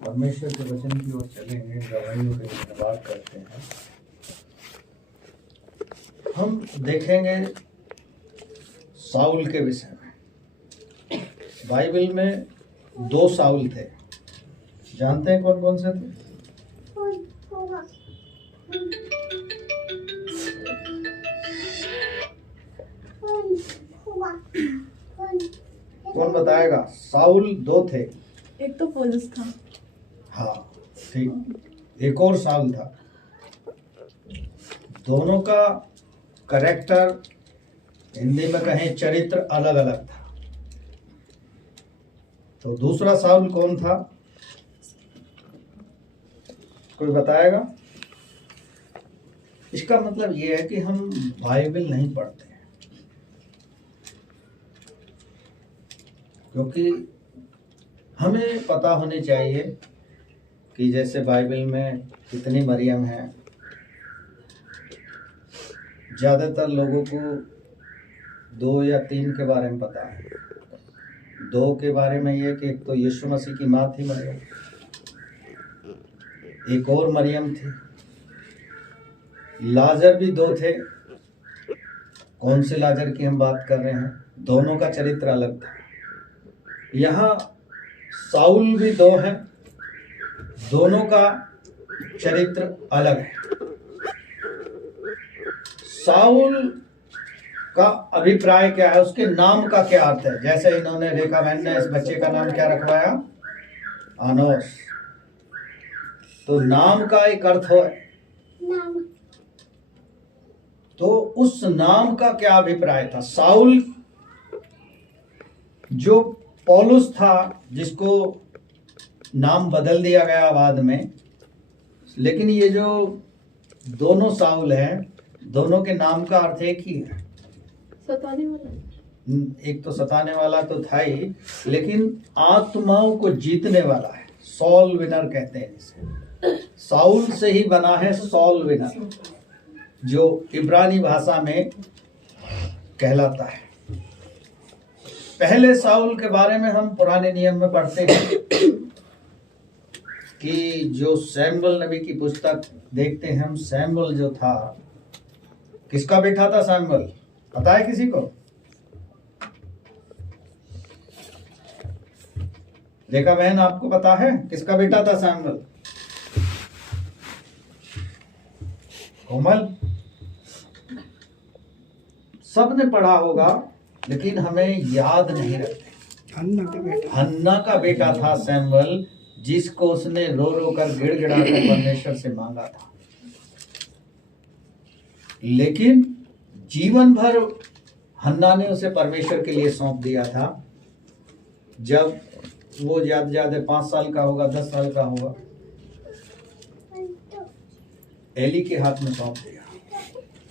परमेश्वर के वचन की ओर चलेंगे, गवाहियों के धन्यवाद करते हैं। हम देखेंगे साउल के विषय में। बाइबल में 2 साउल थे। जानते हैं कौन कौन से थे? कौन बताएगा? साउल 2 थे। एक तो पौलुस था। हाँ ठीक, एक और साउल था। दोनों का कैरेक्टर, हिंदी में कहें चरित्र, अलग अलग था। तो दूसरा साउल कौन था? कोई बताएगा? इसका मतलब ये है कि हम बाइबल नहीं पढ़ते हैं, क्योंकि हमें पता होनी चाहिए कि जैसे बाइबल में कितनी मरियम है। ज़्यादातर लोगों को 2 या 3 के बारे में पता है। 2 के बारे में ये कि एक तो यीशु मसीह की माँ थी मरियम, एक और मरियम थी। लाजर भी 2 थे। कौन से लाजर की हम बात कर रहे हैं? दोनों का चरित्र अलग था। यहाँ साउल भी 2 हैं, दोनों का चरित्र अलग है। साउल का अभिप्राय क्या है, उसके नाम का क्या अर्थ है? जैसे इन्होंने, रेखा बहन ने इस बच्चे का नाम क्या रखवाया? आनोस। तो नाम का एक अर्थ हो, तो उस नाम का क्या अभिप्राय था? साउल जो पौलुस था, जिसको नाम बदल दिया गया बाद में, लेकिन ये जो दोनों साउल हैं, दोनों के नाम का अर्थ एक ही है। सताने वाला। एक तो सताने वाला तो था ही, लेकिन आत्माओं को जीतने वाला है। सॉल विनर कहते हैं इसे। साउल से ही बना है सॉल विनर, जो इब्रानी भाषा में कहलाता है। पहले साउल के बारे में हम पुराने नियम में पढ़ते हैं कि जो सैमुअल नबी की पुस्तक देखते हैं हम, सैमुअल जो था, किसका बेटा था सैमुअल? पता है किसी को? देखा बहन, आपको पता है किसका बेटा था सैमुअल? कोमल, सबने पढ़ा होगा, लेकिन हमें याद नहीं रखते। हन्ना का बेटा था सैमुअल, जिसको उसने रो रो कर गिड़गिड़ा कर परमेश्वर से मांगा था। लेकिन जीवन भर हन्ना ने उसे परमेश्वर के लिए सौंप दिया था। जब वो ज्यादा 5 साल का होगा, 10 साल का होगा, एली के हाथ में सौंप दिया।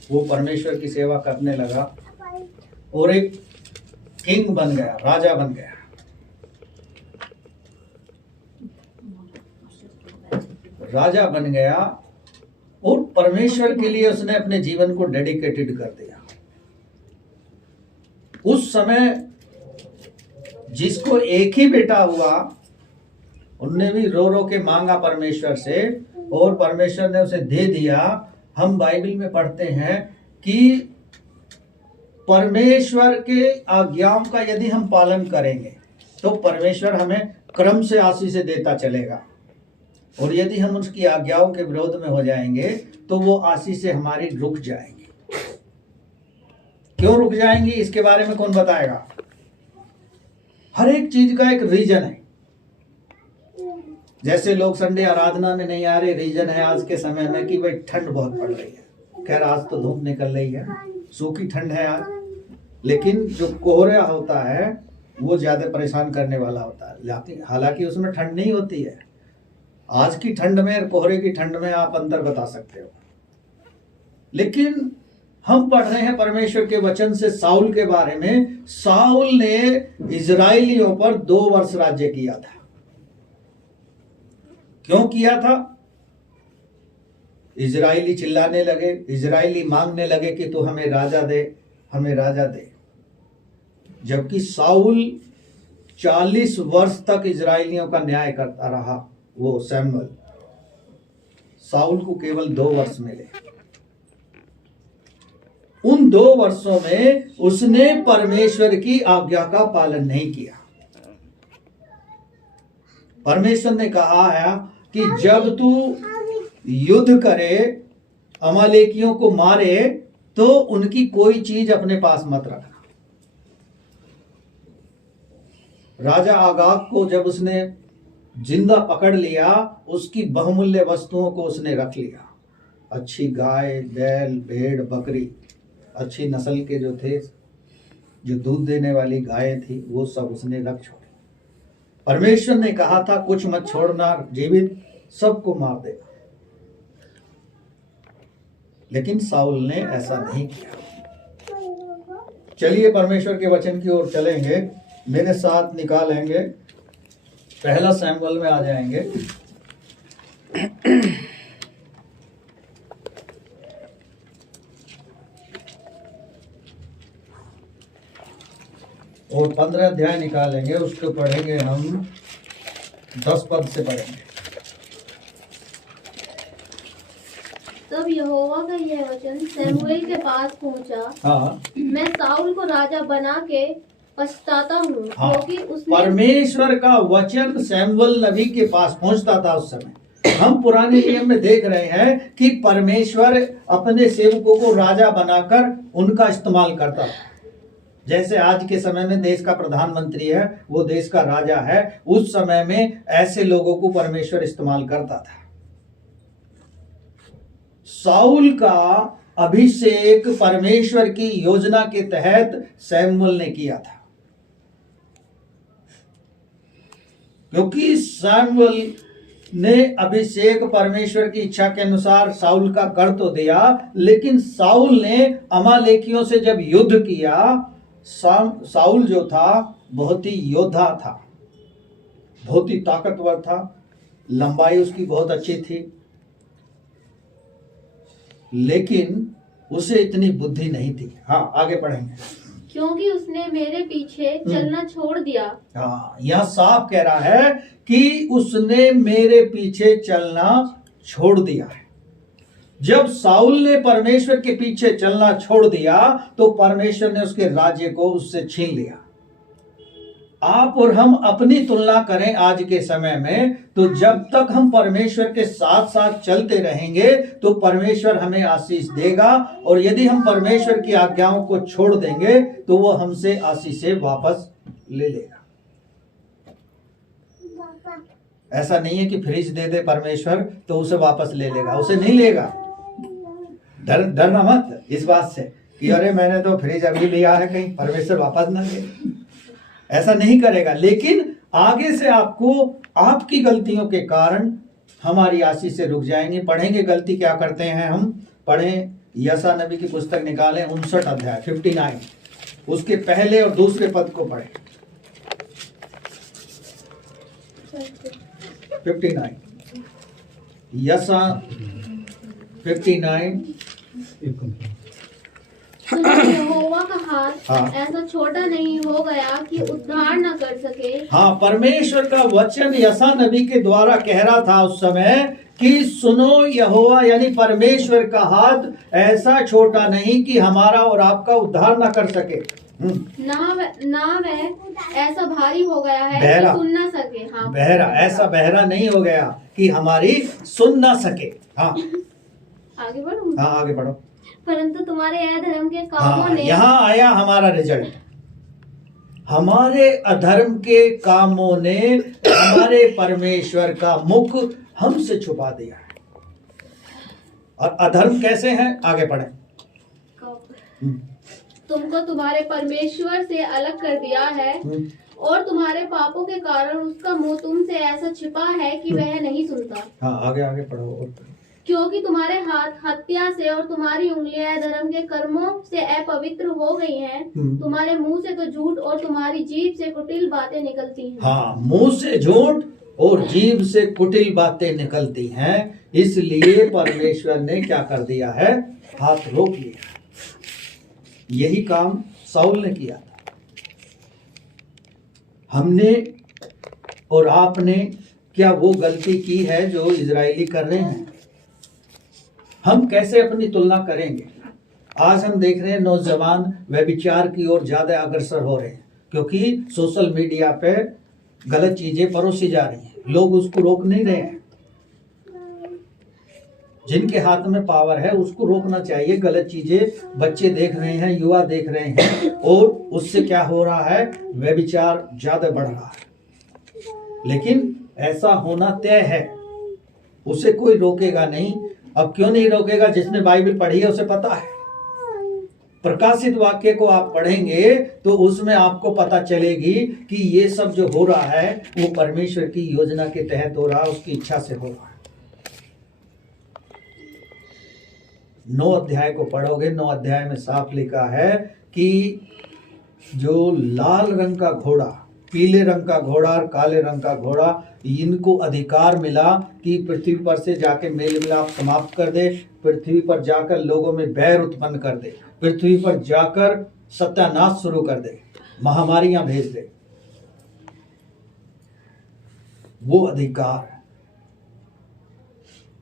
वो परमेश्वर की सेवा करने लगा और एक किंग बन गया, राजा बन गया। राजा बन गया और परमेश्वर के लिए उसने अपने जीवन को डेडिकेटेड कर दिया। उस समय जिसको एक ही बेटा हुआ, उनने भी रो रो के मांगा परमेश्वर से, और परमेश्वर ने उसे दे दिया। हम बाइबल में पढ़ते हैं कि परमेश्वर के आज्ञाओं का यदि हम पालन करेंगे तो परमेश्वर हमें क्रम से आशीष देता चलेगा, और यदि हम उसकी आज्ञाओं के विरोध में हो जाएंगे तो वो आशीष हमारी रुक जाएंगी। क्यों रुक जाएंगी, इसके बारे में कौन बताएगा? हर एक चीज का एक रीजन है। जैसे लोग संडे आराधना में नहीं आ रहे, रीजन है आज के समय में कि भाई ठंड बहुत पड़ रही है। खैर आज तो धूप निकल रही है, सूखी ठंड है आज, लेकिन जो कोहरा होता है वो ज्यादा परेशान करने वाला होता है। हालांकि उसमें ठंड नहीं होती है। आज की ठंड में और कोहरे की ठंड में आप अंतर बता सकते हो। लेकिन हम पढ़ रहे हैं परमेश्वर के वचन से साउल के बारे में। साउल ने इजराइलियों पर 2 वर्ष राज्य किया था। क्यों किया था? इजराइली चिल्लाने लगे, इजराइली मांगने लगे कि तू हमें राजा दे, हमें राजा दे। जबकि साउल 40 वर्ष तक इजराइलियों का न्याय करता रहा, वो सैमुअल, साउल को केवल 2 वर्ष मिले। उन 2 वर्षों में उसने परमेश्वर की आज्ञा का पालन नहीं किया। परमेश्वर ने कहा है कि जब तू युद्ध करे, अमालेकियों को मारे, तो उनकी कोई चीज अपने पास मत रखना। राजा आगाग को जब उसने जिंदा पकड़ लिया, उसकी बहुमूल्य वस्तुओं को उसने रख लिया। अच्छी गाय, बैल, भेड़, बकरी, अच्छी नस्ल के जो थे, जो दूध देने वाली गायें थी, वो सब उसने रख छोड़ी। परमेश्वर ने कहा था कुछ मत छोड़ना, जीवित सबको मार देना। लेकिन साउल ने ऐसा नहीं किया। चलिए परमेश्वर के वचन की ओर चलेंगे, मेरे साथ निकालेंगे, पहला सैमुएल में आ जाएंगे। और 15 अध्याय निकालेंगे, उसको पढ़ेंगे हम, 10 पद से पढ़ेंगे। तब यहोवा का यह वचन सैमुएल के पास पहुंचा, हाँ, मैं साउल को राजा बना के पछताता हूँ, हाँ, क्योंकि उसने परमेश्वर का वचन सैमुएल नबी के पास पहुंचता था उस समय। हम पुराने नियम में देख रहे हैं कि परमेश्वर अपने सेवकों को राजा बनाकर उनका इस्तेमाल करता था। जैसे आज के समय में देश का प्रधानमंत्री है, वो देश का राजा है, उस समय में ऐसे लोगों को परमेश्वर इस्तेमाल करता था। साउल का अभिषेक परमेश्वर की योजना के तहत सैमुएल ने किया था, क्योंकि सैमुएल ने अभिषेक परमेश्वर की इच्छा के अनुसार साउल का कर तो दिया, लेकिन साउल ने अमालेकियों से जब युद्ध किया, साउल जो था बहुत ही योद्धा था, बहुत ही ताकतवर था, लंबाई उसकी बहुत अच्छी थी, लेकिन उसे इतनी बुद्धि नहीं थी। हाँ, आगे पढ़ेंगे। क्योंकि उसने मेरे पीछे चलना छोड़ दिया। हाँ, यह साफ कह रहा है कि उसने मेरे पीछे चलना छोड़ दिया है। जब साउल ने परमेश्वर के पीछे चलना छोड़ दिया, तो परमेश्वर ने उसके राज्य को उससे छीन लिया। आप और हम अपनी तुलना करें आज के समय में, तो जब तक हम परमेश्वर के साथ साथ चलते रहेंगे तो परमेश्वर हमें आशीष देगा, और यदि हम परमेश्वर की आज्ञाओं को छोड़ देंगे तो वो हमसे आशीषें वापस ले लेगा। ऐसा नहीं है कि फ्रिज दे दे परमेश्वर तो उसे वापस ले लेगा, उसे नहीं लेगा। डरना मत इस बात से कि अरे मैंने तो फ्रिज अभी लिया है, कहीं परमेश्वर वापस ना ले, ऐसा नहीं करेगा। लेकिन आगे से आपको आपकी गलतियों के कारण हमारी आशीष से रुक जाएंगे। पढ़ेंगे गलती क्या करते हैं हम। पढ़ें, यशा नबी की पुस्तक निकालें, 59 अध्याय 59, उसके पहले और दूसरे पद को पढ़ें। 59 यशा 59। यहोवा का हाथ हाँ। ऐसा छोटा नहीं हो गया कि उद्धार न कर सके। हाँ, परमेश्वर का वचन यशा नबी के द्वारा कह रहा था उस समय कि सुनो, यहोवा यानी परमेश्वर का हाथ ऐसा छोटा नहीं कि हमारा और आपका उद्धार ना कर सके। ना वह ऐसा भारी हो गया है बहरा, कि सुन ना सके। हाँ, बहरा, ऐसा बहरा नहीं हो गया कि हमारी सुन ना सके। हाँ, आगे बढ़ो। हाँ, आगे बढ़ो। परंतु तुम्हारे अधर्म के कामों हाँ, ने, यहाँ आया हमारा रिजल्ट। हमारे अधर्म के कामों ने हमारे परमेश्वर का मुख हमसे छुपा दिया है। और अधर्म कैसे हैं, आगे पढ़ें। तुमको तुम्हारे परमेश्वर से अलग कर दिया है, और तुम्हारे पापों के कारण उसका मुंह तुमसे ऐसा छिपा है कि वह नहीं सुनता। हाँ, आगे आगे पढ़ो और पढ़ो। क्योंकि तुम्हारे हाथ हत्या से और तुम्हारी उंगलियां धर्म के कर्मों से अपवित्र हो गई हैं। तुम्हारे मुंह से तो झूठ और तुम्हारी जीभ से कुटिल बातें निकलती हैं। हाँ, मुंह से झूठ और जीभ से कुटिल बातें निकलती हैं, इसलिए परमेश्वर ने क्या कर दिया है, हाथ रोक लिया। यही काम साउल ने किया था। हमने और आपने क्या वो गलती की है जो इजरायली कर रहे हैं? हम कैसे अपनी तुलना करेंगे? आज हम देख रहे हैं नौजवान व्यभिचार की ओर ज्यादा अग्रसर हो रहे हैं, क्योंकि सोशल मीडिया पे गलत चीजें परोसी जा रही हैं, लोग उसको रोक नहीं रहे हैं। जिनके हाथ में पावर है उसको रोकना चाहिए। गलत चीजें बच्चे देख रहे हैं, युवा देख रहे हैं, और उससे क्या हो रहा है, व्यभिचार ज्यादा बढ़ रहा है। लेकिन ऐसा होना तय है, उसे कोई रोकेगा नहीं। अब क्यों नहीं रोकेगा? जिसने बाइबल पढ़ी है उसे पता है। प्रकाशित वाक्य को आप पढ़ेंगे तो उसमें आपको पता चलेगी कि ये सब जो हो रहा है वो परमेश्वर की योजना के तहत हो रहा है, उसकी इच्छा से हो रहा है। 9 अध्याय को पढ़ोगे, 9 अध्याय में साफ लिखा है कि जो लाल रंग का घोड़ा, पीले रंग का घोड़ा और काले रंग का घोड़ा, इनको अधिकार मिला कि पृथ्वी पर से जाके मेल मिलाप समाप्त कर दे, पृथ्वी पर जाकर लोगों में बैर उत्पन्न कर दे, पृथ्वी पर जाकर सत्यानाश शुरू कर दे, महामारियां भेज दे। वो अधिकार है।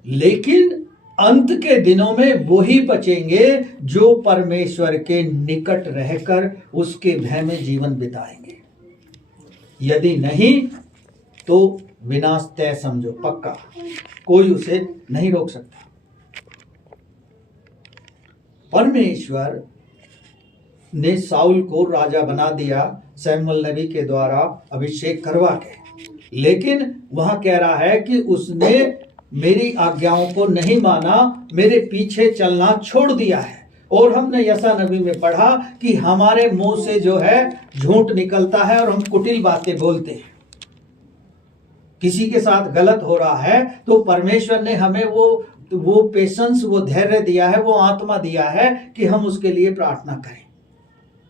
लेकिन अंत के दिनों में वही बचेंगे जो परमेश्वर के निकट रहकर उसके भय में जीवन बिताएंगे। यदि नहीं तो विनाश तय समझो, पक्का, कोई उसे नहीं रोक सकता। परमेश्वर ने साउल को राजा बना दिया शमूएल नबी के द्वारा अभिषेक करवा के, लेकिन वहां कह रहा है कि उसने मेरी आज्ञाओं को नहीं माना, मेरे पीछे चलना छोड़ दिया है। और हमने यशा नबी में पढ़ा कि हमारे मुंह से जो है झूठ निकलता है और हम कुटिल बातें बोलते हैं। किसी के साथ गलत हो रहा है तो परमेश्वर ने हमें वो पेशेंस, वो धैर्य दिया है, वो आत्मा दिया है कि हम उसके लिए प्रार्थना करें।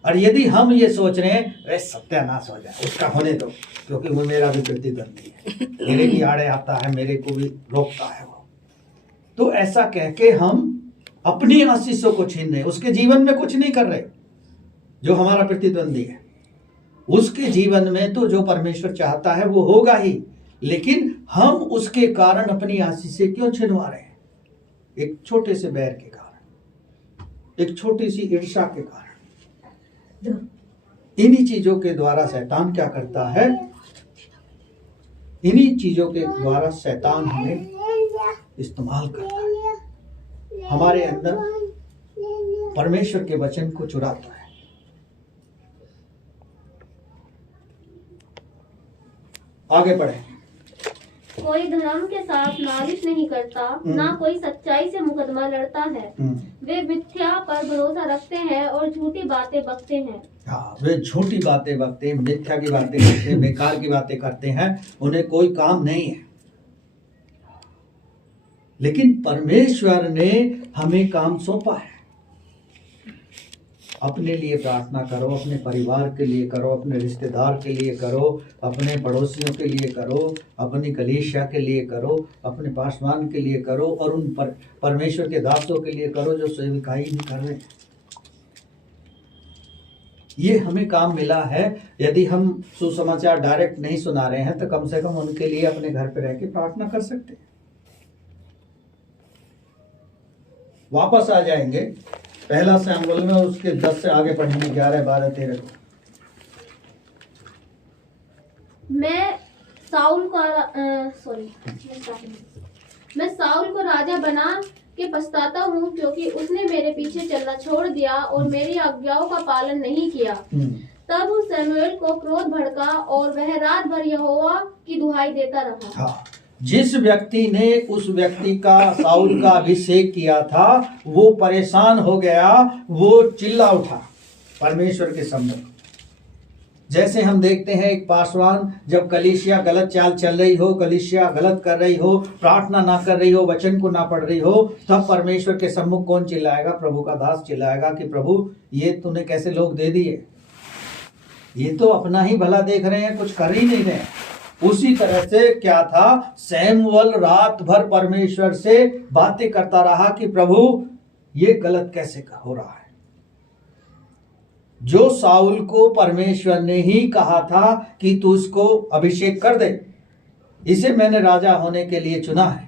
और यदि हम ये सोच रहे हैं अरे सत्यानाश हो जाए, उसका होने दो, क्योंकि वो मेरा भी प्रतिद्वंदी है, मेरे भी आड़े आता है, मेरे को भी रोकता है वो, तो ऐसा कह के हम अपनी आशीषों को छीन रहे, उसके जीवन में कुछ नहीं कर रहे। जो हमारा प्रतिद्वंदी है उसके जीवन में तो जो परमेश्वर चाहता है वो होगा ही, लेकिन हम उसके कारण अपनी आशीषें क्यों छिनवा रहे हैं? एक छोटे से बैर के कारण, एक छोटी सी ईर्ष्या के कारण। इन्हीं चीजों के द्वारा शैतान क्या करता है? इन्हीं चीजों के द्वारा शैतान हमें इस्तेमाल करता है, हमारे अंदर परमेश्वर के वचन को चुराता है। आगे बढ़े। कोई धर्म के साथ नालिश नहीं करता, ना कोई सच्चाई से मुकदमा लड़ता है। वे मिथ्या पर भरोसा रखते हैं और झूठी बातें बकते हैं। हाँ, वे झूठी बातें बकते हैं, मिथ्या की बातें करते हैं, बेकार की बातें करते हैं, उन्हें कोई काम नहीं है। लेकिन परमेश्वर ने हमें काम सौंपा है। अपने लिए प्रार्थना करो, अपने परिवार के लिए करो, अपने रिश्तेदार के लिए करो, अपने पड़ोसियों के लिए करो, अपनी कलीसिया के लिए करो, अपने पासवान के लिए करो, और उन परमेश्वर के दासों के लिए करो जो सेविकाई नहीं कर रहे। ये हमें काम मिला है। यदि हम सुसमाचार डायरेक्ट नहीं सुना रहे हैं तो कम से कम उनके लिए अपने घर पे रह के प्रार्थना कर सकते हैं। वापस आ जाएंगे पहला शमूएल में, उसके 10 से आगे पढ़ेंगे, 11, 12, 13 को। मैं साउल को राजा बना के पछताता हूँ, क्योंकि उसने मेरे पीछे चलना छोड़ दिया और मेरी आज्ञाओं का पालन नहीं किया। तब उस शमूएल को क्रोध भड़का और वह रात भर यहोवा की दुहाई देता रहा। हाँ, जिस व्यक्ति ने उस व्यक्ति का, साउल का अभिषेक किया था, वो परेशान हो गया, वो चिल्ला उठा परमेश्वर के सामने। जैसे हम देखते हैं एक पासवान, जब कलीसिया गलत चाल चल रही हो, कलीसिया गलत कर रही हो, प्रार्थना ना कर रही हो, वचन को ना पढ़ रही हो, तब परमेश्वर के सम्मुख कौन चिल्लाएगा? प्रभु का दास चिल्लाएगा कि प्रभु ये तूने कैसे लोग दे दिए, ये तो अपना ही भला देख रहे हैं, कुछ कर ही नहीं रहे। उसी तरह से क्या था, शमूएल रात भर परमेश्वर से बातें करता रहा कि प्रभु ये गलत कैसे हो रहा है। जो साउल को परमेश्वर ने ही कहा था कि तू उसको अभिषेक कर दे, इसे मैंने राजा होने के लिए चुना है।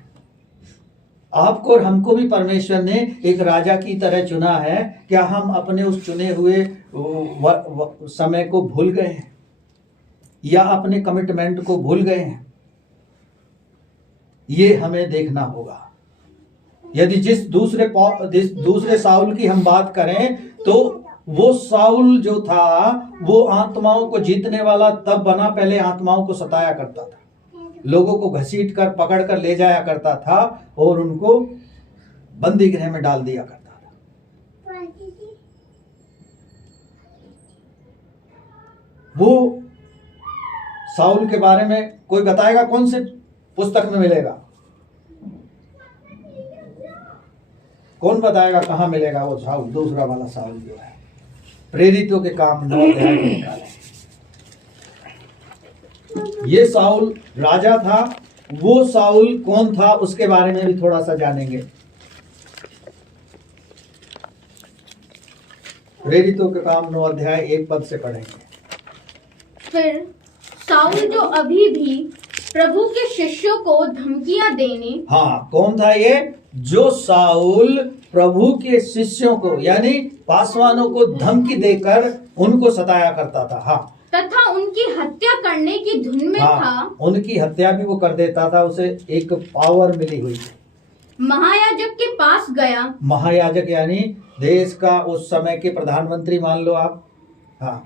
आपको और हमको भी परमेश्वर ने एक राजा की तरह चुना है। क्या हम अपने उस चुने हुए समय को भूल गए हैं या अपने कमिटमेंट को भूल गए हैं? ये हमें देखना होगा। यदि जिस दूसरे साउल की हम बात करें तो वो साउल जो था वो आत्माओं को जीतने वाला तब बना, पहले आत्माओं को सताया करता था, लोगों को घसीट कर पकड़ कर ले जाया करता था और उनको बंदी गृह में डाल दिया करता था। वो साउल के बारे में कोई बताएगा कौन से पुस्तक में मिलेगा? कौन बताएगा कहां मिलेगा वो साउल, दूसरा वाला साउल जो है? प्रेरितों के काम 9 अध्याय में निकाले। ये साउल राजा था। वो साउल कौन था उसके बारे में भी थोड़ा सा जानेंगे। प्रेरितों के काम 9 अध्याय 1 पद से पढ़ेंगे। फिर साउल जो अभी भी प्रभु के शिष्यों को धमकियां देने, हाँ, कौन था ये? जो साउल प्रभु के शिष्यों को यानी पासवानों को धमकी देकर उनको सताया करता था। हाँ, तथा उनकी हत्या करने की धुन में था। उनकी हत्या भी वो कर देता था। उसे एक पावर मिली हुई थी। महायाजक के पास गया। महायाजक यानी देश का उस समय के प्रधानमंत्री मान लो आप। हाँ,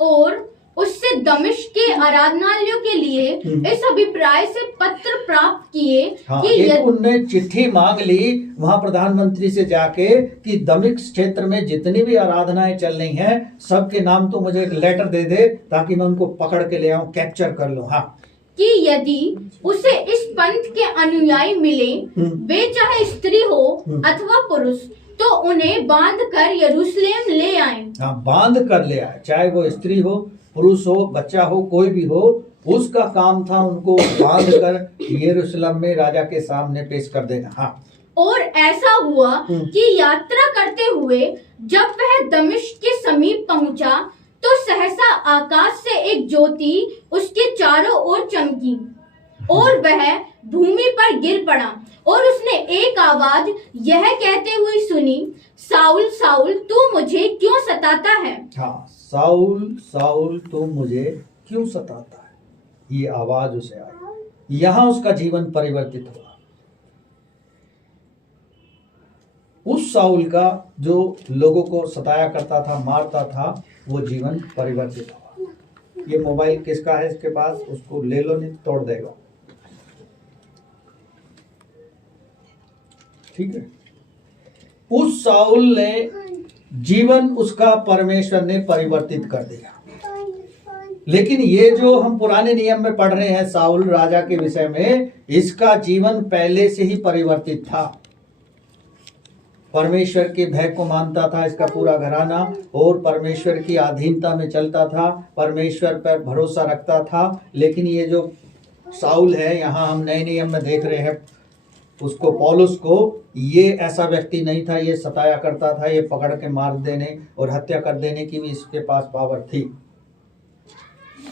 और उससे दमिश्क के आराधनालयों के लिए इस अभिप्राय से पत्र प्राप्त किए कि एक उनने चिट्ठी मांग ली वहां प्रधानमंत्री से जाके कि दमिश्क क्षेत्र में जितनी भी आराधनाएं चल रही हैं सबके नाम तो मुझे एक लेटर दे दे ताकि मैं उनको पकड़ के ले आऊं, कैप्चर कर लूं। हाँ, कि यदि उसे इस पंथ के अनुयायी मिले, वे चाहे स्त्री हो अथवा पुरुष, तो उन्हें बांध कर यरूशलेम ले आए। हाँ, बांध कर ले आए, चाहे वो स्त्री हो, पुरुष हो, बच्चा हो, कोई भी हो, उसका काम था उनको बांध कर यरूशलेम में राजा के सामने पेश कर देना। हाँ, और ऐसा हुआ कि यात्रा करते हुए जब वह दमिश्क के समीप पहुंचा तो सहसा आकाश से एक ज्योति उसके चारों ओर चमकी और वह भूमि पर गिर पड़ा और उसने एक आवाज यह कहते हुए सुनी, साउल साउल तू मुझे क्यों सताता है? हाँ, साउल साउल तू मुझे क्यों सताता है? ये आवाज उसे आई। यहां उसका जीवन परिवर्तित हुआ। उस साउल का जो लोगों को सताया करता था, मारता था, वो जीवन परिवर्तित हुआ। ये मोबाइल किसका है इसके पास? उसको ले लो, नहीं तोड़ देगा। ठीक है। उस साउल ने जीवन उसका परमेश्वर ने परिवर्तित कर दिया। लेकिन ये जो हम पुराने नियम में पढ़ रहे हैं साउल राजा के विषय में, इसका जीवन पहले से ही परिवर्तित था। परमेश्वर के भय को मानता था इसका पूरा घराना और परमेश्वर की अधीनता में चलता था, परमेश्वर पर भरोसा रखता था। लेकिन ये जो साउल है यहाँ हम नए नियम में देख रहे हैं उसको, पौलुस को, ये ऐसा व्यक्ति नहीं था। ये सताया करता था, ये पकड़ के मार देने और हत्या कर देने की भी इसके पास पावर थी।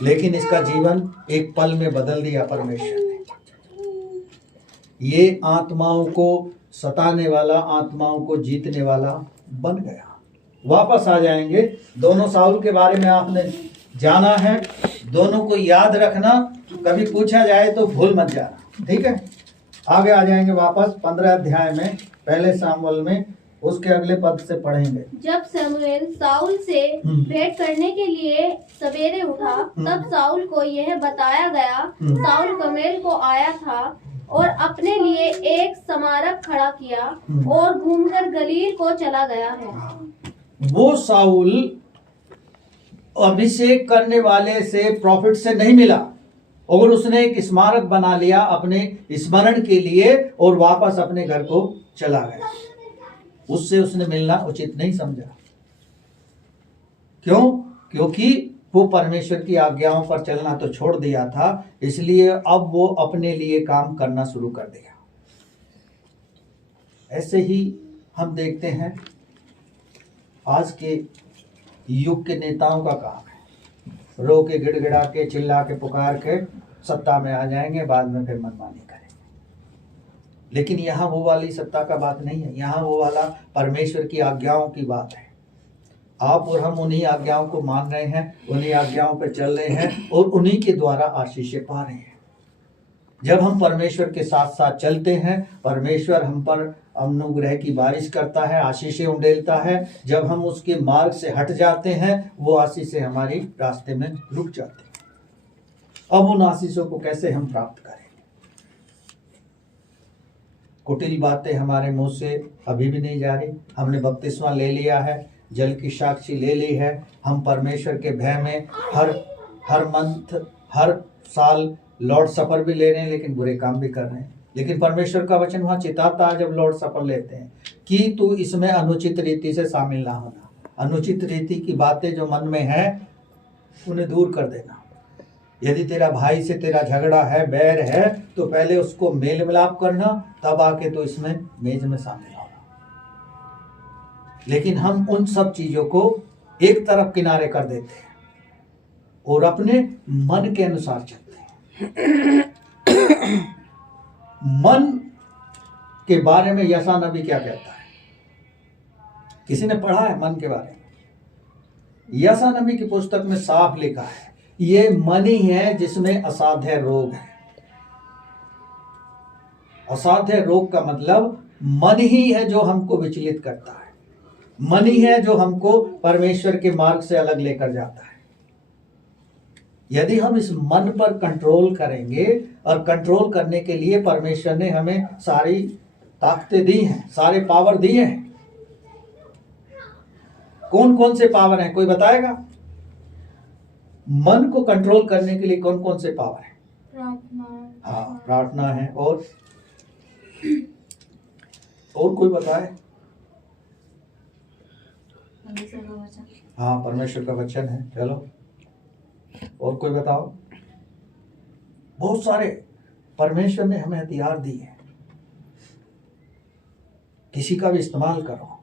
लेकिन इसका जीवन एक पल में बदल दिया परमेश्वर ने। ये आत्माओं को सताने वाला, आत्माओं को जीतने वाला बन गया। वापस आ जाएंगे। दोनों साउल के बारे में आपने जाना है, दोनों को याद रखना, कभी पूछा जाए तो भूल मत जाना। ठीक है, आगे आ जाएंगे वापस 15 अध्याय में, पहले सामुएल में, उसके अगले पद से पढ़ेंगे। जब शमूएल साउल से भेंट करने के लिए सवेरे उठा तब साउल को यह बताया गया, साउल कर्मेल को आया था और अपने लिए एक स्मारक खड़ा किया और घूमकर गलील को चला गया है। वो साउल अभिषेक करने वाले से, प्रॉफिट से नहीं मिला और उसने एक स्मारक बना लिया अपने स्मरण के लिए और वापस अपने घर को चला गया। उससे उसने मिलना उचित नहीं समझा। क्यों? क्योंकि वो परमेश्वर की आज्ञाओं पर चलना तो छोड़ दिया था, इसलिए अब वो अपने लिए काम करना शुरू कर दिया। ऐसे ही हम देखते हैं आज के युग के नेताओं का काम है, रो के, गिड़गिड़ा के, चिल्ला के, पुकार के सत्ता में आ जाएंगे, बाद में फिर मनमानी करेंगे। लेकिन यहाँ वो वाली सत्ता का बात नहीं है, यहाँ वो वाला परमेश्वर की आज्ञाओं की बात है। आप और हम उन्हीं आज्ञाओं को मान रहे हैं, उन्हीं आज्ञाओं पे चल रहे हैं और उन्हीं के द्वारा आशीषें पा रहे हैं। जब हम परमेश्वर के साथ साथ चलते हैं, परमेश्वर हम पर अनुग्रह की बारिश करता है, आशीषें उंडेलता है। जब हम उसके मार्ग से हट जाते हैं, वो आशीषें हमारी रास्ते में रुक जाती हैं। अब उन आशीषों को कैसे हम प्राप्त करें? कुटिल बातें हमारे मुंह से अभी भी नहीं जा रही। हमने बपतिस्मा ले लिया है, जल की साक्षी ले ली है, हम परमेश्वर के भय में हर मंथ, हर साल लॉर्ड सफर भी ले रहे हैं, लेकिन बुरे काम भी कर रहे हैं। लेकिन परमेश्वर का वचन वहाँ चिताता है जब लॉर्ड सफर लेते हैं कि तू इसमें अनुचित रीति से शामिल ना होना। अनुचित रीति की बातें जो मन में है उन्हें दूर कर देना। यदि तेरा भाई से तेरा झगड़ा है, बैर है, तो पहले उसको मेल मिलाप करना, तब आके तो इसमें मेज में शामिल होना। लेकिन हम उन सब चीजों को एक तरफ किनारे कर देते हैं और अपने मन के अनुसार चलते हैं। मन के बारे में यशा नबी क्या कहता है? किसी ने पढ़ा है मन के बारे में? यशा नबी की पुस्तक में साफ लिखा है, ये मन ही है जिसमें असाध्य रोग है। असाध्य रोग का मतलब मन ही है जो हमको विचलित करता है, मन ही है जो हमको परमेश्वर के मार्ग से अलग लेकर जाता है। यदि हम इस मन पर कंट्रोल करेंगे, और कंट्रोल करने के लिए परमेश्वर ने हमें सारी ताकतें दी हैं, सारे पावर दिए हैं। कौन कौन से पावर हैं, कोई बताएगा? मन को कंट्रोल करने के लिए कौन कौन से पावर हैं? प्रार्थना। हाँ, प्रार्थना है। और कोई बताए? हाँ, परमेश्वर का वचन है। चलो, और कोई बताओ? बहुत सारे परमेश्वर ने हमें हथियार दिए हैं, किसी का भी इस्तेमाल करो,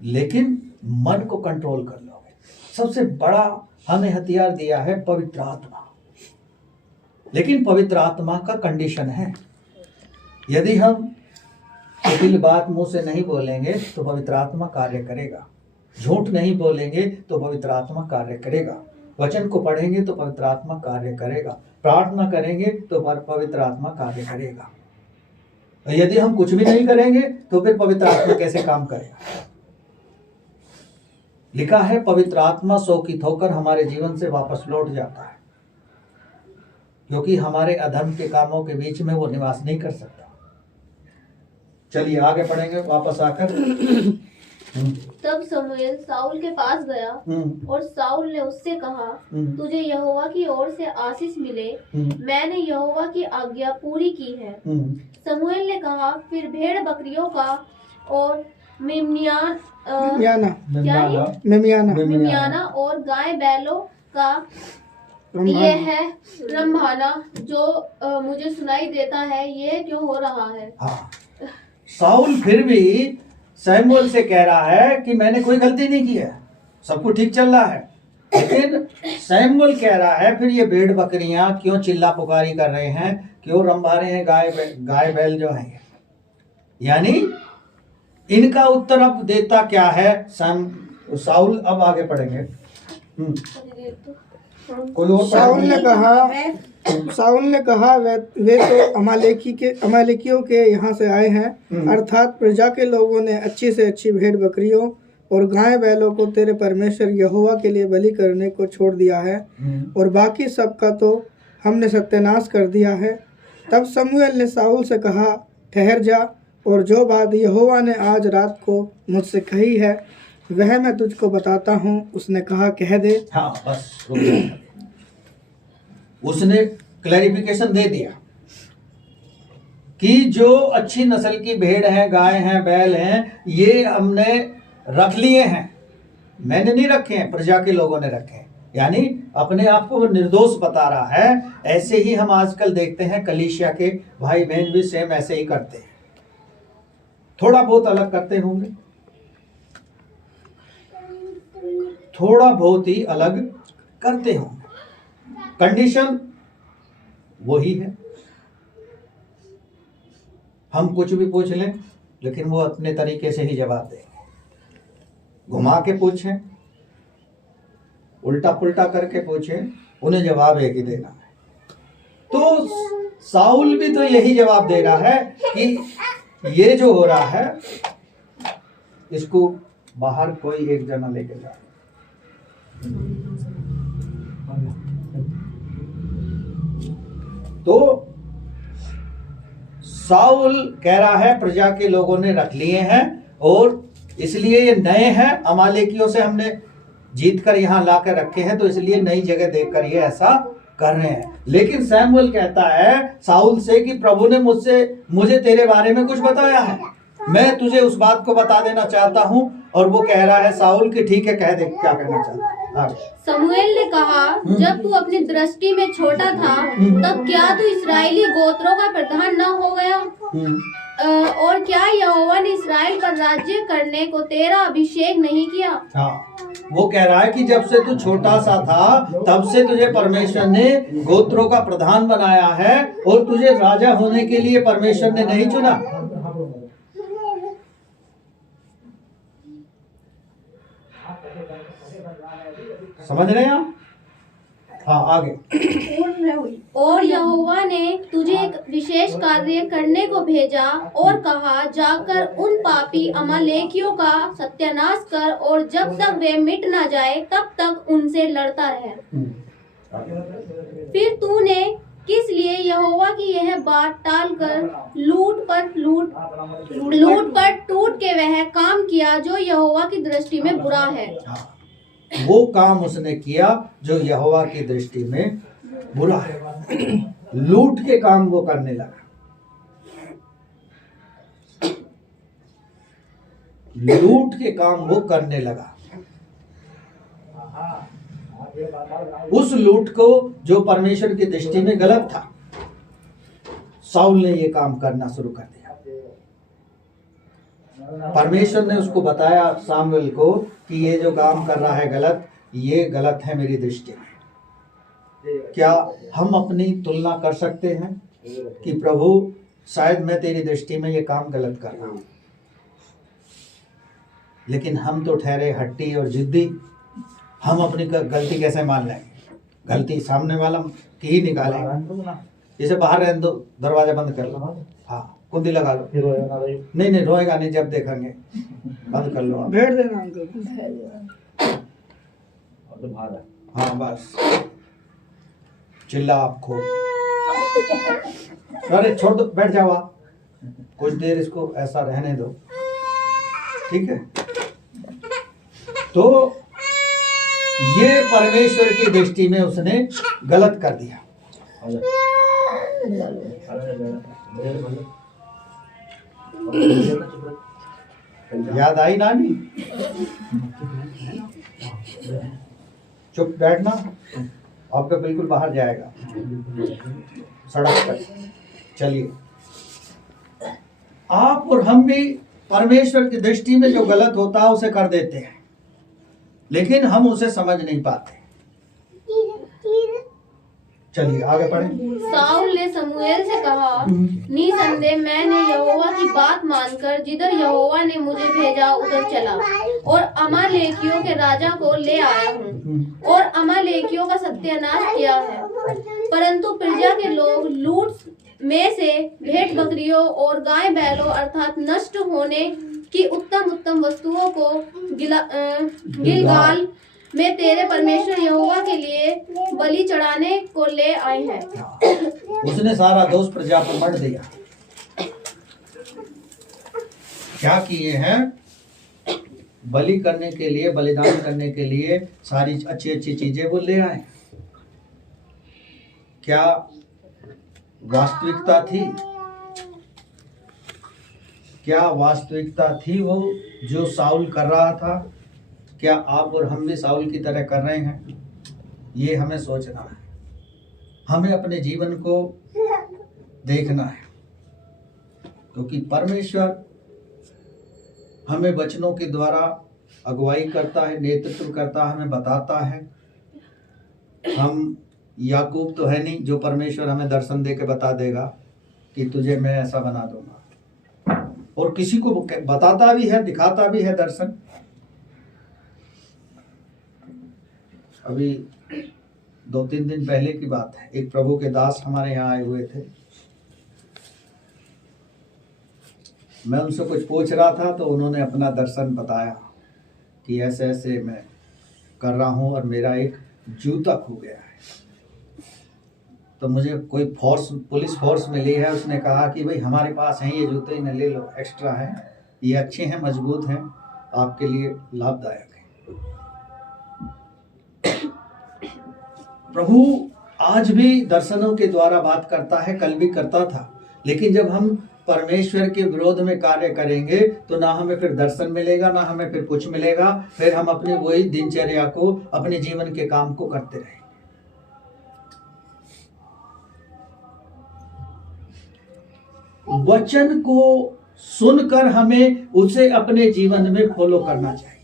लेकिन मन को कंट्रोल कर लोगे। सबसे बड़ा हमें हथियार दिया है पवित्र आत्मा। लेकिन पवित्र आत्मा का कंडीशन है, यदि हम कुटिल बात मुंह से नहीं बोलेंगे तो पवित्र आत्मा कार्य करेगा। झूठ नहीं बोलेंगे तो पवित्र आत्मा कार्य करेगा। वचन को पढ़ेंगे तो पवित्र आत्मा कार्य करेगा। प्रार्थना करेंगे तो पवित्र आत्मा कार्य करेगा। यदि हम कुछ भी नहीं करेंगे तो फिर पवित्र आत्मा कैसे काम करेगा? लिखा है, पवित्र आत्मा शोकित होकर हमारे जीवन से वापस लौट जाता है, क्योंकि हमारे अधर्म के कामों के बीच में वो निवास नहीं कर सकता। चलिए आगे पढ़ेंगे वापस आकर। तब समूएल साउल के पास गया और साउल ने उससे कहा, तुझे यहोवा की ओर से आशीष मिले, मैंने यहोवा की आज्ञा पूरी की है। समूएल ने कहा, फिर भेड़ बकरियों का और मिमियाना और गाय बैलों का ये है रंभाना जो मुझे सुनाई देता है, ये क्यों हो रहा है? हाँ, साउल फिर भी सैमुअल से कह रहा है कि मैंने कोई गलती नहीं की है, सब कुछ ठीक चल रहा है। लेकिन सैमुअल कह रहा है, फिर ये भेड़ बकरियां क्यों चिल्ला पुकारी कर रहे हैं, क्यों रंभा रहे हैं गाय बैल जो हैं? यानी इनका उत्तर अब देता क्या है साउल? अब आगे पढ़ेंगे। कोई और? साउल ने कहा वे तो अमालेकियों के यहाँ से आए हैं, अर्थात प्रजा के लोगों ने अच्छी से अच्छी भेड़ बकरियों और गाय बैलों को तेरे परमेश्वर यहोवा के लिए बलि करने को छोड़ दिया है, और बाकी सब का तो हमने सत्यानाश कर दिया है। तब समूएल ने साउल से कहा, ठहर जा, और जो बात यहोवा ने आज रात को मुझसे कही है वह मैं तुझको बताता हूँ। उसने कहा, कह दे। हाँ, बस उसने क्लैरिफिकेशन दे दिया कि जो अच्छी नस्ल की भेड़ हैं, गाय हैं, बैल हैं, ये हमने रख लिए हैं, मैंने नहीं रखे हैं, प्रजा के लोगों ने रखे हैं। यानी अपने आप को निर्दोष बता रहा है। ऐसे ही हम आजकल देखते हैं, कलीसिया के भाई बहन भी सेम ऐसे ही करते हैं, थोड़ा बहुत अलग करते होंगे, थोड़ा बहुत ही अलग करते होंगे। कंडीशन वही है। हम कुछ भी पूछ लें लेकिन वो अपने तरीके से ही जवाब देंगे। घुमा के पूछें, उल्टा पुल्टा करके पूछें, उन्हें जवाब एक ही देना है। तो साउल भी तो यही जवाब दे रहा है कि ये जो हो रहा है इसको बाहर कोई एक जना लेके जा। तो साउल कह रहा है प्रजा के लोगों ने रख लिए हैं और इसलिए ये नए हैं, अमालेकियों से हमने जीत कर यहाँ ला कर रखे हैं, तो इसलिए नई जगह देखकर ये ऐसा कर रहे हैं। लेकिन सैमुअल कहता है साउल से कि प्रभु ने मुझे तेरे बारे में कुछ बताया है, मैं तुझे उस बात को बता देना चाहता हूँ। और वो कह रहा है साउल कि ठीक है, कह दे क्या कहना चाहता है। समूएल ने कहा, जब तू अपनी दृष्टि में छोटा था तब क्या तू इस्राएली गोत्रों का प्रधान न हो गया? और क्या यहोवा ने इस्राएल पर राज्य करने को तेरा अभिषेक नहीं किया? हाँ, वो कह रहा है कि जब से तू छोटा सा था तब से तुझे परमेश्वर ने गोत्रों का प्रधान बनाया है और तुझे राजा होने के लिए परमेश्वर ने नहीं चुना। समझ रहे हैं आप? हाँ, आगे। और यहोवा ने तुझे एक विशेष कार्य करने को भेजा और कहा, जाकर उन पापी अमालेकियों का सत्यानाश कर और जब तक वे मिट ना जाए तब तक उनसे लड़ता रहे। फिर तूने किस लिए यहोवा की यह बात टालकर लूट पर टूट के वह काम किया जो यहोवा की दृष्टि में बुरा है? वो काम उसने किया जो यहोवा की दृष्टि में बुरा है। लूट के काम वो करने लगा। लूट के काम वो करने लगा। उस लूट को जो परमेश्वर की दृष्टि में गलत था, साउल ने ये काम करना शुरू कर दिया। परमेश्वर ने उसको बताया सामुएल को कि ये जो काम कर रहा है गलत, ये गलत है मेरी दृष्टि में। क्या हम अपनी तुलना कर सकते हैं कि प्रभु शायद मैं तेरी दृष्टि में ये काम गलत कर रहा हूं, लेकिन हम तो ठहरे हट्टी और जिद्दी। हम अपनी गलती कैसे मान लेंगे? गलती सामने वाला की ही निकालेंगे। इसे बाहर रहने दो, दरवाजा बंद कर लो। हाँ, कुंडी लगा लो। नहीं रोएगा नहीं, जब देखेंगे। बंद कर लो। भेड़ देना अंकल। हाँ बस, चिल्ला आपको। अरे छोड़ दो, बैठ जाओ आप, कुछ देर इसको ऐसा रहने दो, ठीक है? तो ये परमेश्वर की दृष्टि में उसने गलत कर दिया। याद आई नानी? चुप बैठना, आपका बिल्कुल बाहर जाएगा सड़क पर। चलिए, आप और हम भी परमेश्वर की दृष्टि में जो गलत होता है उसे कर देते हैं, लेकिन हम उसे समझ नहीं पाते। चलिए आगे पढ़ें। साउल ने समूएल से कहा, निसंदेह मैंने यहोवा की बात मानकर जिधर यहोवा ने मुझे भेजा उधर चला और अमालेकियों के राजा को ले आया हूँ और अमालेकियों का सत्यानाश किया है। परंतु प्रजा के लोग लूट में से भेड़ बकरियों और गाय बैलों अर्थात नष्ट होने की उत्तम उत्तम वस्तुओं को गिलगाल में तेरे परमेश्वर यहोवा के लिए बलि चढ़ाने को ले आए हैं। उसने सारा दोष प्रजा पर मढ़ दिया। क्या किए हैं? बलि करने के लिए, बलिदान करने के लिए सारी अच्छी अच्छी चीजें वो ले आए। क्या वास्तविकता थी? क्या वास्तविकता थी वो जो साउल कर रहा था? क्या आप और हम भी साउल की तरह कर रहे हैं? ये हमें सोचना है, हमें अपने जीवन को देखना है, क्योंकि परमेश्वर हमें वचनों के द्वारा अगुवाई करता है, नेतृत्व करता है, हमें बताता है हम याकूब तो है नहीं जो परमेश्वर हमें दर्शन दे के बता देगा कि तुझे मैं ऐसा बना दूंगा, और किसी को बताता भी है, दिखाता भी है दर्शन। अभी 2-3 दिन पहले की बात है, एक प्रभु के दास हमारे यहाँ आए हुए थे। मैं उनसे कुछ पूछ रहा था तो उन्होंने अपना दर्शन बताया कि ऐसे ऐसे मैं कर रहा हूँ और मेरा एक जूता खो गया है। तो मुझे कोई पुलिस फोर्स मिली है, उसने कहा कि भाई हमारे पास हैं ये जूते, इन्हें ले लो, एक्स्ट्रा हैं, ये अच्छे हैं, मजबूत हैं, आपके लिए लाभदायक है। प्रभु आज भी दर्शनों के द्वारा बात करता है, कल भी करता था, लेकिन जब हम परमेश्वर के विरोध में कार्य करेंगे तो ना हमें फिर दर्शन मिलेगा, ना हमें फिर कुछ मिलेगा, फिर हम अपनी वही दिनचर्या को, अपने जीवन के काम को करते रहेंगे। वचन को सुनकर हमें उसे अपने जीवन में फॉलो करना चाहिए।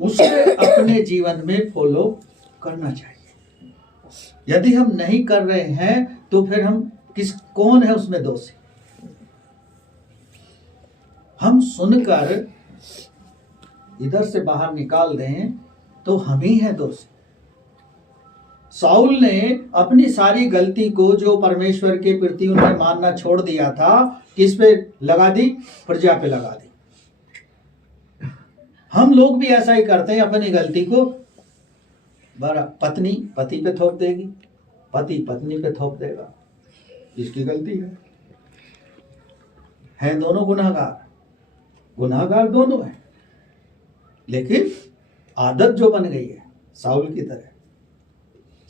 उसे अपने जीवन में फॉलो करना चाहिए। यदि हम नहीं कर रहे हैं तो फिर हम कौन है उसमें दोषी? हम सुनकर इधर से बाहर निकाल दें तो हम ही हैं दोषी। साउल ने अपनी सारी गलती को जो परमेश्वर के प्रति उन्हें मानना छोड़ दिया था, किस पे लगा दी? प्रजा पे लगा दी। हम लोग भी ऐसा ही करते हैं, अपनी गलती को पत्नी पति पे थोप देगी, पति पत्नी पे थोप देगा, इसकी गलती है दोनों गुनाहगार दोनों हैं। लेकिन आदत जो बन गई है साउल की तरह।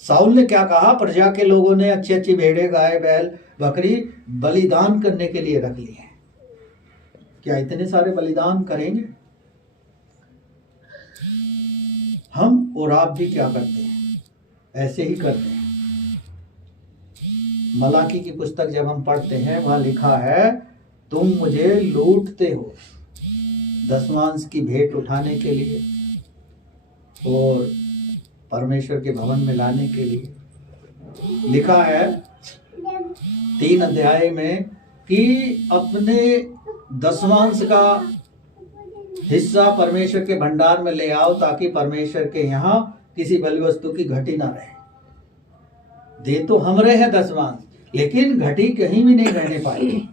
साउल ने क्या कहा? प्रजा के लोगों ने अच्छी अच्छी भेड़ें, गाय, बैल, बकरी बलिदान करने के लिए रख ली हैं, क्या इतने सारे बलिदान करेंगे? हम और आप भी क्या करते हैं? ऐसे ही करते हैं। मलाकी की पुस्तक जब हम पढ़ते हैं, वहां लिखा है, तुम मुझे लूटते हो दशमांश की भेंट उठाने के लिए और परमेश्वर के भवन में लाने के लिए। लिखा है 3 अध्याय में कि अपने दशमांश का हिस्सा परमेश्वर के भंडार में ले आओ ताकि परमेश्वर के यहाँ किसी बलि वस्तु की घटी ना रहे। दे तो हम रहे हैं दशमांश, लेकिन घटी कहीं भी नहीं रहने पाई।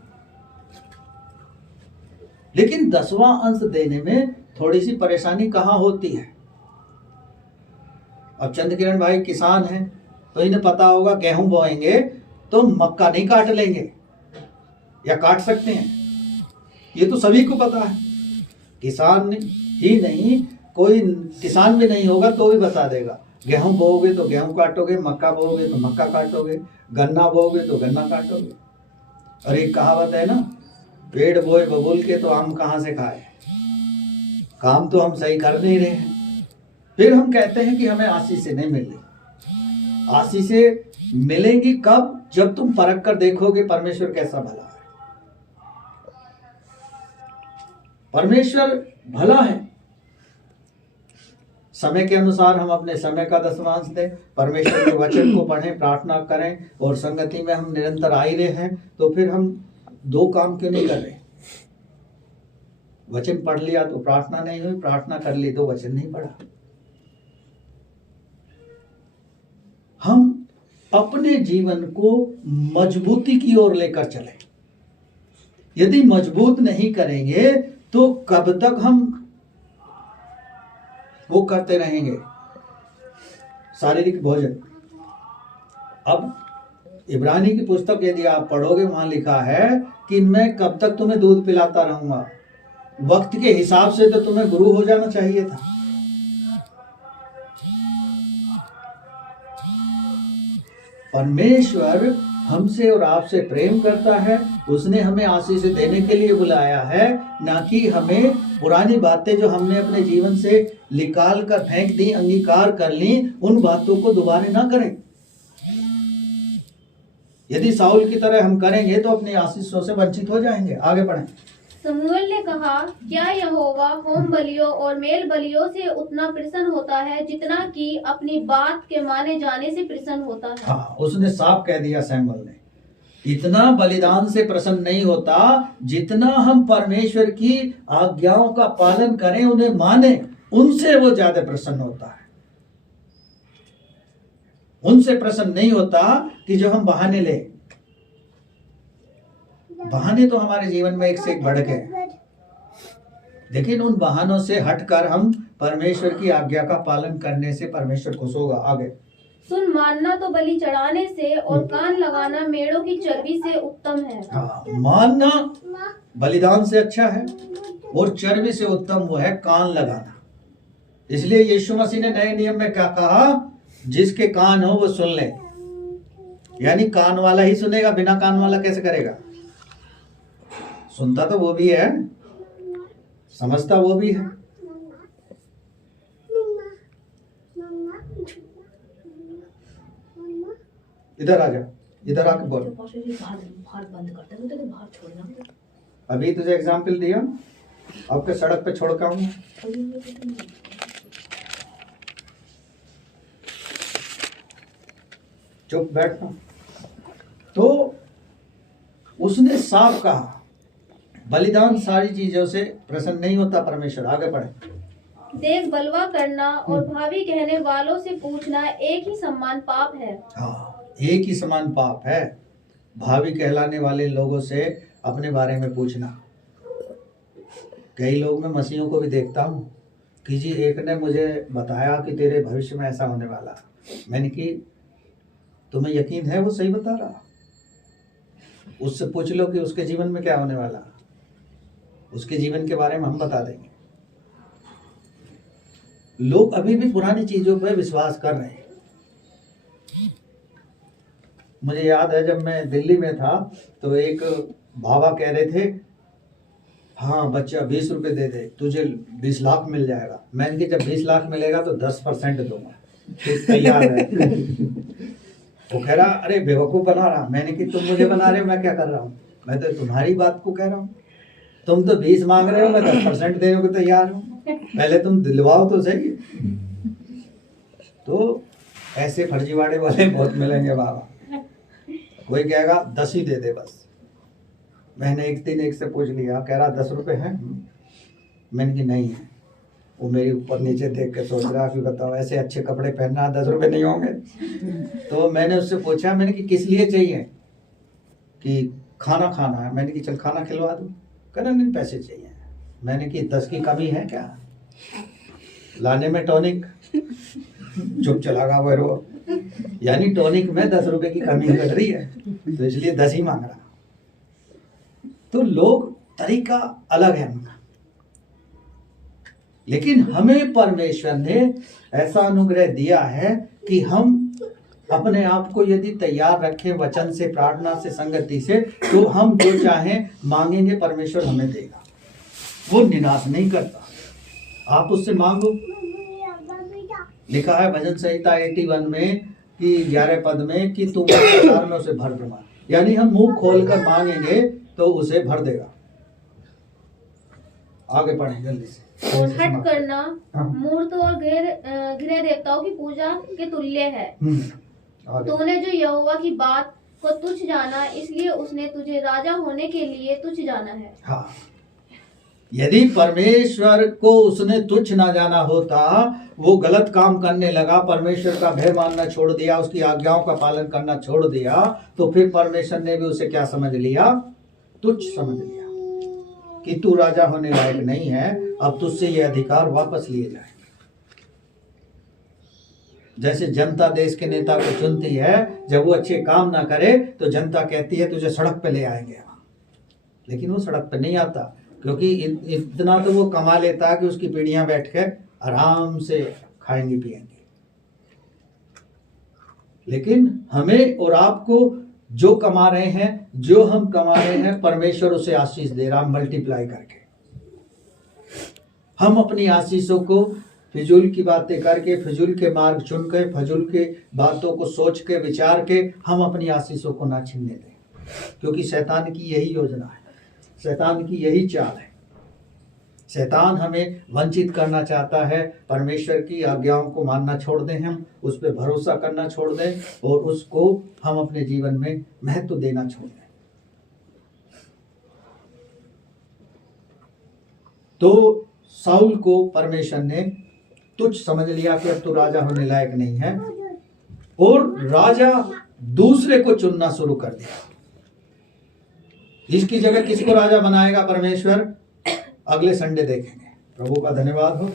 लेकिन 10वां अंश देने में थोड़ी सी परेशानी कहाँ होती है? अब चंद्र किरण भाई किसान हैं तो इन्हें पता होगा, गेहूं बोएंगे तो मक्का नहीं काट लेंगे, या काट सकते हैं? ये तो सभी को पता है। किसान ही नहीं, कोई किसान भी नहीं होगा तो भी बता देगा, गेहूं बोओगे तो गेहूं काटोगे, मक्का बोओगे तो मक्का काटोगे, गन्ना बोओगे तो गन्ना काटोगे। और एक कहावत है ना, पेड़ बोए बबूल के तो आम कहाँ से खाए। काम तो हम सही कर नहीं रहे हैं, फिर हम कहते हैं कि हमें आशीष नहीं मिल रही। आशीषें मिलेंगी कब? जब तुम परख कर देखोगे परमेश्वर कैसा भला है। परमेश्वर भला है। समय के अनुसार हम अपने समय का दशमांश दें, परमेश्वर के वचन को पढ़ें, प्रार्थना करें, और संगति में हम निरंतर आ ही रहे हैं, तो फिर हम 2 काम क्यों नहीं कर रहे? वचन पढ़ लिया तो प्रार्थना नहीं हुई, प्रार्थना कर ली तो वचन नहीं पढ़ा। हम अपने जीवन को मजबूती की ओर लेकर चलें। यदि मजबूत नहीं करेंगे तो कब तक हम वो करते रहेंगे शारीरिक भोजन? अब इब्रानी की पुस्तक यदि आप पढ़ोगे, वहां लिखा है कि मैं कब तक तुम्हें दूध पिलाता रहूंगा। वक्त के हिसाब से तो तुम्हें गुरु हो जाना चाहिए था। परमेश्वर हमसे और आपसे प्रेम करता है, उसने हमें आशीष देने के लिए बुलाया है, ना कि हमें पुरानी बातें जो हमने अपने जीवन से निकाल कर फेंक दी, अंगीकार कर ली, उन बातों को दोबारा ना करें। यदि साउल की तरह हम करेंगे तो अपनी आशीषों से वंचित हो जाएंगे। आगे बढ़ें। शमूएल ने कहा, क्या यहोवा होम बलियों और मेल बलियों से उतना प्रसन्न होता है जितना कि अपनी बात के माने जाने से प्रसन्न होता है? हाँ, उसने साफ कह दिया सैमुअल ने, इतना बलिदान से प्रसन्न नहीं होता जितना हम परमेश्वर की आज्ञाओं का पालन करें, उन्हें माने, उनसे वो ज्यादा प्रसन्न होता है। उनसे प्रसन्न नहीं होता कि जो हम बहाने ले। बहाने तो हमारे जीवन में एक से एक बढ़ गए, लेकिन उन बहानों से हटकर हम परमेश्वर की आज्ञा का पालन करने से परमेश्वर खुश होगा। आगे, सुन, मानना तो बलि चढ़ाने से और कान लगाना मेढ़ों की चर्बी से उत्तम है। हाँ, मानना बलिदान से अच्छा है और चर्बी से उत्तम वो है कान लगाना। इसलिए यीशु मसीह ने नए नियम में क्या कहा, जिसके कान हो वो सुन ले। यानी कान वाला ही सुनेगा, बिना कान वाला कैसे करेगा? सुनता तो वो भी है, समझता वो भी है। इधर आ जा, इधर आके बोल। अभी तुझे एग्जाम्पल दिया, आपके सड़क पे छोड़ के आऊंगा। चुप बैठना। तो उसने साफ कहा, बलिदान सारी चीजों से प्रसन्न नहीं होता परमेश्वर। आगे बढ़े। देख, बलवा करना और भावी कहने वालों से पूछना एक ही समान पाप है। हाँ, एक ही समान पाप है। भावी कहलाने वाले लोगों से अपने बारे में पूछना। कई लोग, मैं मसीहों को भी देखता हूँ कि जी एक ने मुझे बताया कि तेरे भविष्य में ऐसा होने वाला। मैंने कि तुम्हें यकीन है वो सही बता रहा? उससे पूछ लो कि उसके जीवन में क्या होने वाला, उसके जीवन के बारे में हम बता देंगे। लोग अभी भी पुरानी चीजों पर विश्वास कर रहे हैं। मुझे याद है जब मैं दिल्ली में था तो एक बाबा कह रहे थे, हाँ बच्चा 20 रुपए दे दे, तुझे 20 लाख मिल जाएगा। मैंने कि जब 20 लाख मिलेगा तो 10% दूंगा, तैयार है? वो कह रहा, अरे बेवकूफ बना रहा। मैंने कि तुम मुझे बना रहे हो, मैं क्या कर रहा हूँ? मैं तो तुम्हारी बात को कह रहा हूँ। तुम तो 20 मांग रहे हो, मैं 10% देने को तैयार हूँ। पहले तुम दिलवाओ तो सही। तो ऐसे फर्जीवाड़े वाले बहुत मिलेंगे बाबा। कोई कहेगा 10 ही दे दे बस। मैंने एक दिन एक से पूछ लिया, कह रहा 10 रुपए हैं? मैंने कि नहीं है। वो मेरे ऊपर नीचे देख के सोच रहा कि बताओ ऐसे अच्छे कपड़े पहनना 10 रुपए नहीं होंगे। तो मैंने उससे पूछा, मैंने कि किस लिए चाहिए? कि खाना खाना है। मैंने कि चल खाना खिलवा दूं। कह रहा नहीं, पैसे चाहिए। मैंने कि 10 की कमी है क्या लाने में टॉनिक? चुप चला गया वो। यानी टॉनिक में 10 रुपए की कमी लग रही है, तो इसलिए 10 ही मांग रहा। तो लोग, तरीका अलग है उनका। लेकिन हमें परमेश्वर ने ऐसा अनुग्रह दिया है कि हम अपने आप को यदि तैयार रखें वचन से, प्रार्थना से, संगति से, तो हम जो चाहें मांगेंगे परमेश्वर हमें देगा। वो निराश नहीं करता। आप उससे मांगो। लिखा है भजन संहिता 81 में कि 11 पद में कि तुम में उसे भर दूंगा। यानी हम मुंह खोलकर मांगेंगे तो उसे भर देगा। आगे पढ़ें जल्दी से। और हट करना मूर्त और गृह देवताओं की पूजा के तुल्य है। तूने जो यहोवा की बात को तुच्छ जाना, इसलिए उसने तुझे राजा होने के लिए तुच्छ जाना है। हाँ, यदि परमेश्वर को उसने तुच्छ ना जाना होता, वो गलत काम करने लगा, परमेश्वर का भय मानना छोड़ दिया, उसकी आज्ञाओं का पालन करना छोड़ दिया, तो फिर परमेश्वर ने भी उसे क्या समझ लिया? तुच्छ समझ लिया कि तू राजा होने लायक नहीं है, अब तुझसे ये अधिकार वापस लिए जाएंगे। जैसे जनता देश के नेता को चुनती है, जब वो अच्छे काम ना करे तो जनता कहती है तुझे सड़क पे ले आएंगे, लेकिन वो सड़क पे नहीं आता, क्योंकि इतना तो वो कमा लेता है कि उसकी पीढ़ियां बैठ के आराम से खाएंगी पिएंगी। लेकिन हमें और आपको जो कमा रहे हैं, जो हम कमा रहे हैं, परमेश्वर उसे आशीष दे रहा, मल्टीप्लाई करके। हम अपनी आशीषों को फिजूल की बातें करके, फिजूल के मार्ग चुन के, फिजूल के बातों को सोच के, विचार के हम अपनी आशीषों को ना छीनने दें, क्योंकि शैतान की यही योजना है। शैतान की यही चाल है। शैतान हमें वंचित करना चाहता है, परमेश्वर की आज्ञाओं को मानना छोड़ दें, हम उस पर भरोसा करना छोड़ दें और उसको हम अपने जीवन में महत्व देना छोड़ दें। तो साउल को परमेश्वर ने तुच्छ समझ लिया कि अब तो राजा होने लायक नहीं है, और राजा दूसरे को चुनना शुरू कर दिया। इसकी जगह किसको राजा बनाएगा परमेश्वर, अगले संडे देखेंगे। प्रभु का धन्यवाद हो।